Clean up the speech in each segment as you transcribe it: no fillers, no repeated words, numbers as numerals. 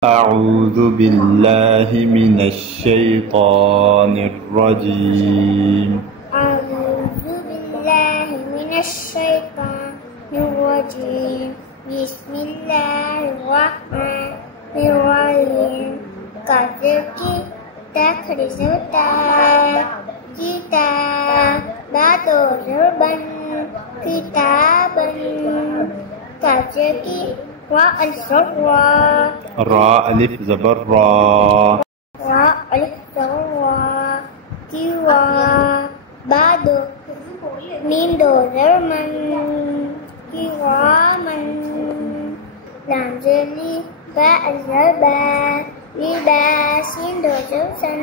أعوذ بالله من الشيطان الرجيم. أعوذ بالله من الشيطان الرجيم. بسم الله الرحمن الرحيم. كذبتي تخرجتا جيتا باتو زربا كتابا كذبتي والصفوة راء ألف زبر را ألف زروا كيوا بادو ميم دو زرمن كيوامن لام زلي باء زربا لباس دو زرسن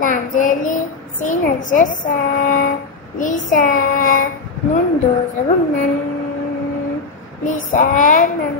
لام زلي سين الجسا لسا نون دو زرمن لسانا